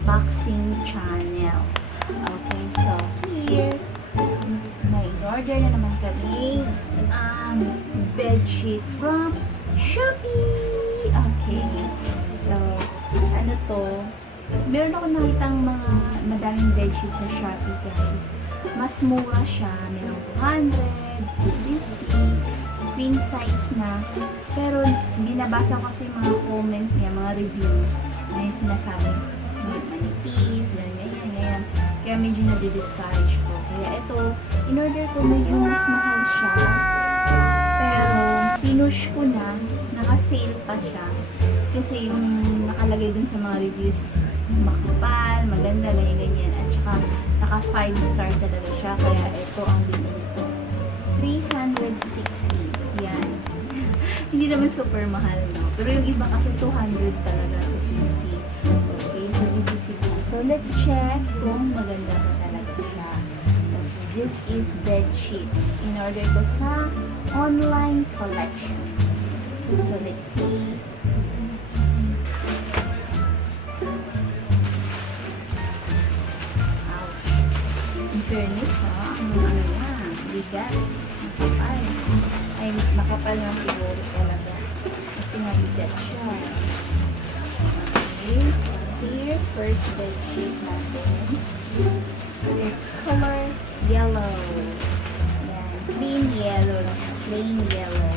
unboxing channel. Okay, so here, may order na naman kami bedsheet from Shopee. Okay, so ano to, meron ako nakitang mga madaming bedsheet sa Shopee, guys. Mas mura siya, merong 200, 50, queen size na. Pero binabasa ko kasi mga comment niya, mga reviews, na yung sinasabi manipis, ganyan. Kaya medyo nadi-discourage ko. Kaya ito, in-order ko, medyo mas mahal siya. Pero pinush ko na, naka-sale pa siya. Kasi yung nakalagay dun sa mga reviews is makapal, maganda, ganyan. At saka naka 5 star talaga siya. Kaya ito ang binili ko. 360. Yan. Hindi naman super mahal, no? Pero yung iba kasi 200 talaga, 250. Okay, so this is it. So let's check kung maganda ba talaga siya. Okay, this is bedsheet. In-order ko sa online collection. So let's see. Ouch. In fairness, ha? Ano niya? Bigat. Makapal. Ay, makapal na siguro talaga. Kasi mabigat siya. Okay, so here, first bedsheet natin. It's color yellow. Yan. Plain yellow. Plain yellow.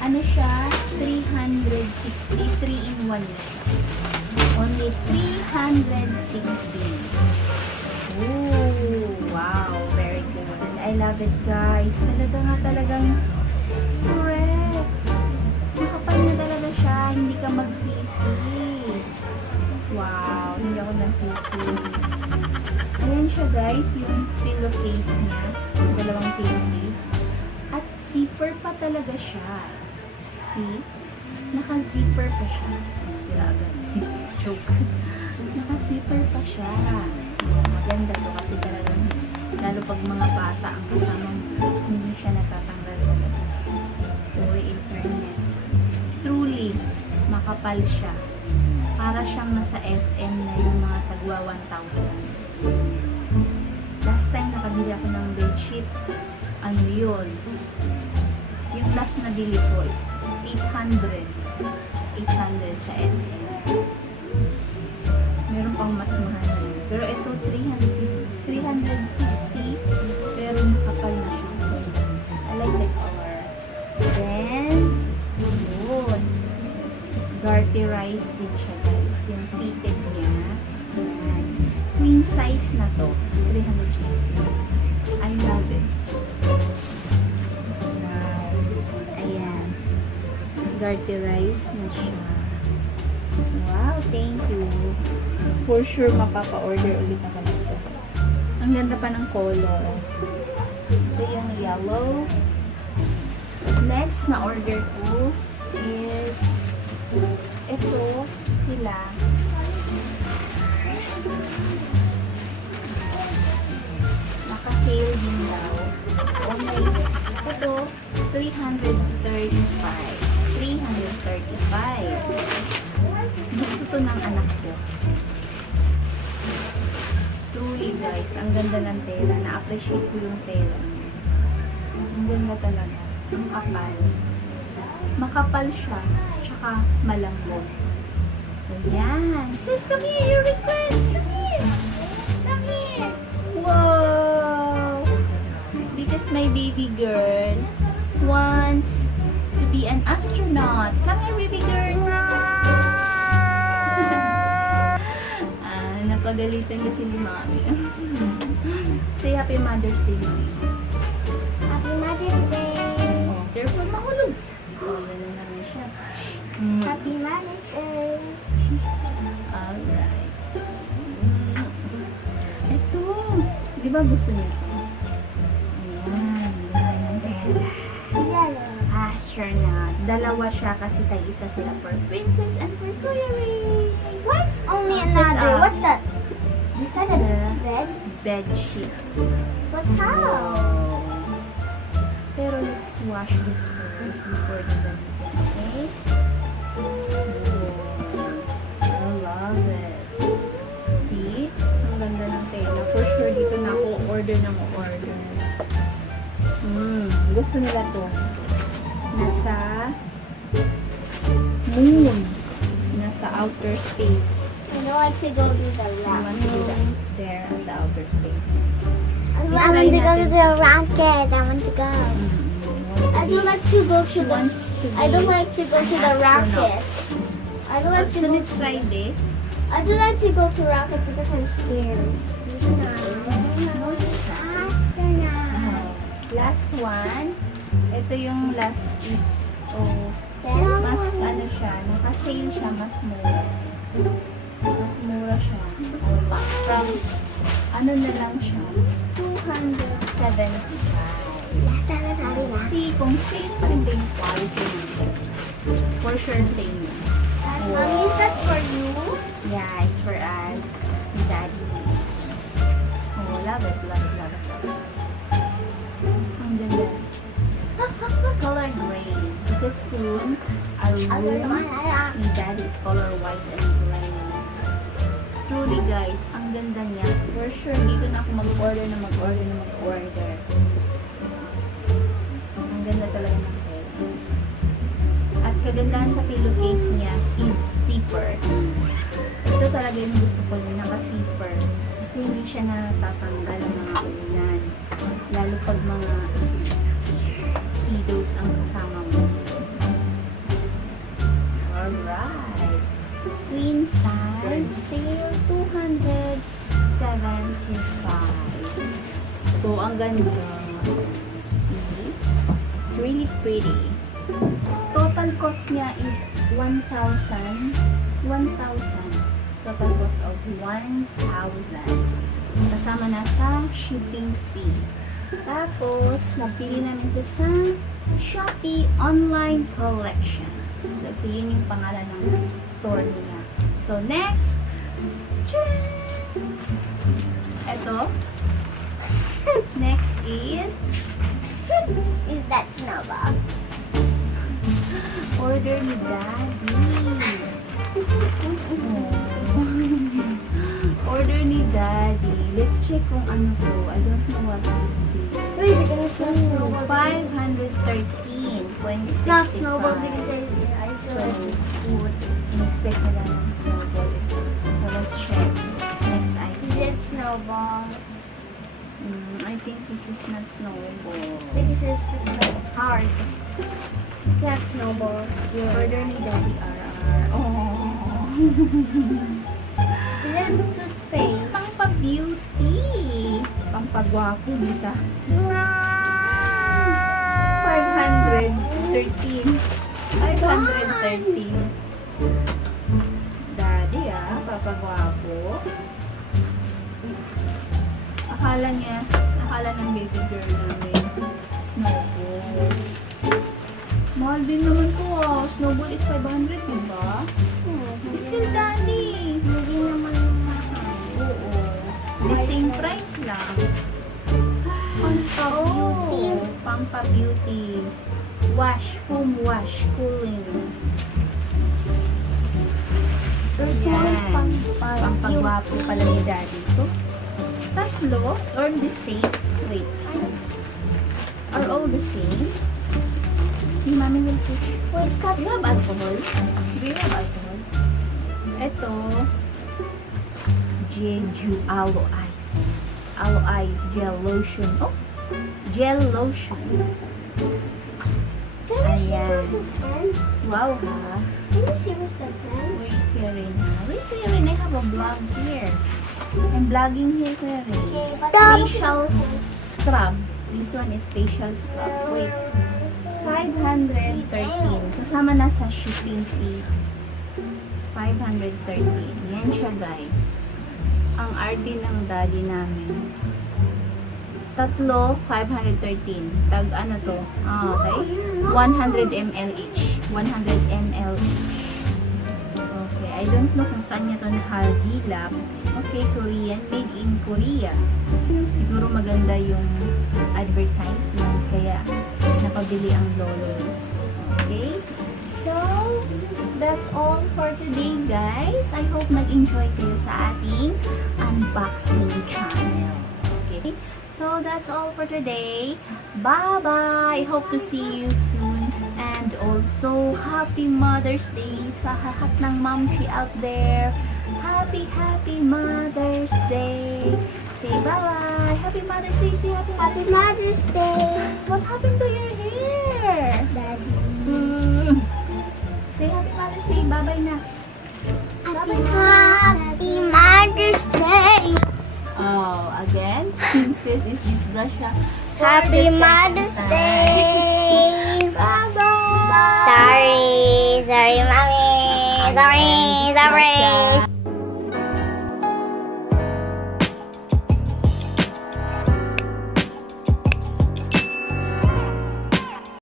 Ano siya? 360. 3-in-1 na siya. Only 360. Ooh, wow. Very good. I love it, guys. Talagang correct. Makapal na talaga siya. Hindi ka magsisi. Wow. Hindi ako nagsisi. Ayan siya, guys. Yung pillowcase niya. Dalawang pillowcase. At zipper pa talaga siya. See? Naka-zipper pa siya. Sila agad. Joke. Naka-zipper pa siya. Maganda to kasi talagang lalo pag mga bata ang kasama mo, hindi siya natatanggal. Uy, in fairness. Truly, makapal siya. Para siyang nasa SM na yung mga tagwa 1,000. Last time nakabili ako ng bedsheet, ano yun? Yung last na bili ko is 800. 800 sa SM. Meron pang mas mahal na yun. Pero ito 360. Pero makapal na siya. I like the color. Then, yun. Garterized din siya, guys. Yung fitted niya. Ayan. Queen size na to. 360. I love it. Ayan. Garterized na siya. Wow, thank you. For sure, mapapa-order ulit ako nito. Ang ganda pa ng color. Ito yung yellow. Next na order ko is ito sila. Naka-sale din daw. So, may ito 335. 335. Gusto to ng anak ko. Truly, guys, ang ganda ng tela. Na-appreciate ko yung tela. Ang ganda talaga. Ang kapal. Makapal siya. Tsaka malambot. Ayan. Sis, come here. Your request. Come here. Come here. Wow. Because my baby girl wants to be an astronaut. Come here, baby girl. Napagalitan kasi ni Mami. Say Happy Mother's Day, Mami. Happy Mother's Day! Oh, careful, mahulog. Oh, gano'n naman siya. Happy Mother's Day! Alright. Ito. Di ba gusto niya ito? Ayan. Ganda ng tela. Astronaut. Dalawa siya kasi tayo isa sila for princess and for Kuya. What's only Sis, another? What's that? This Is is that the a bed? bed sheet. But how? Pero let's wash this first before the gamitin, okay? Oh, I love it. order ng order. Gusto nila to. Nasa moon. Nasa outer space. I don't want to go to the I want to do that there in the outer space. I want to go to the rocket. I want to go. I don't like to go to the. I don't like to go to the rocket. I don't like to So go. let's try this. I don't like to go to rocket because I'm scared. Last one. Ito yung last is mas ano siya, naka-sale siya, mas mura. Mas mura siya. From ano na lang siya, 275. See, kung sale pa rin ba yung quality nito. For sure sale na. Mommy, is that for you? Yeah, it's for us. Daddy. Oh, love it, love it, love it, love it. Ang ganda. It's color gray. Because soon, our room ni Daddy is color white and gray. Truly guys, ang ganda niya. For sure, dito na ako mag-order. Ang ganda talaga ng tela. At kagandahan sa pillowcase niya is zipper. Ito talaga yung gusto ko yung naka-zipper. Kasi hindi siya natatanggal ang mga ulan. Lalo pag mga kiddos ang kasama mo. Alright. Queen size, sale 275. Ito, ang ganda. See? It's really pretty. Total cost niya is 1,000. Total cost of 1,000. Kasama na sa shipping fee. Tapos, napili namin ito sa Shopee Online Collections. So, yun yung pangalan ng store niya. So, next. Ito. Next is Is that snowball? order ni Daddy. Order ni Daddy. Let's check kung ano to. I don't know what is this. Wait a second, it's not snowball. 513.65. It's not snowball because I feel So, like it's smooth. in-expect nila ng snowball ito. So, let's check. Next item. Is it snowball? I think this is not snowball. Because it's like hard. It's not snowball. Your order ni Daddy RR. Oh. It's It's toothpaste. pampa-beauty. Pampagwapo dita. 513. 513. Daddy papagwapo. Akala ng baby girl namin, snowball. Mahal din naman to Snowball is 500, diba? Little Daddy. Hindi naman mahal. Oo. The same price lang. Pampa Beauty. Wash, foam wash, cooling. There's Yan. one Pampagwapo pala ni Daddy to. Tatlo? Or the same? Wait. Are all the same? Di mami will push. Wait, cut. Do you have alcohol? Do you have alcohol? Ito. Jeju Aloe Ice. Aloe Ice Gel Lotion. Oh! Gel Lotion. Can you see Ayan. where's the tent? Wow ha. Can you see where's the tent? Wait here rin ha. Wait here rin. I have a vlog here. I'm vlogging here here rin. Okay, but Stop! we Facial should- scrub. This one is facial scrub. Wait. 513. Kasama na sa shipping fee. 513. Yan siya guys. Ang RD ng daddy namin. Tatlo, 513. Tag ano to? Okay. 100 ml each. 100 ml each. Okay. I don't know kung saan niya to nahalgilap. Okay, Korean. Made in Korea. Siguro maganda yung advertisement. Kaya napabili ang lolos. Okay? So, that's all for today, guys. I hope nag-enjoy kayo sa ating unboxing channel. Okay? So that's all for today. Bye-bye! Hope to see you soon. And also, Happy Mother's Day sa lahat ng momshi out there. Happy Mother's Day. Say bye-bye. Happy Mother's Day. Say Happy Mother's Day. What happened to your hair? Daddy. Say Happy Mother's Day. Bye-bye na. Happy Mother's Day. Oh, again, Princess is disgrasya. Happy Mother's Day. Bye-bye. Sorry, mommy. Sorry.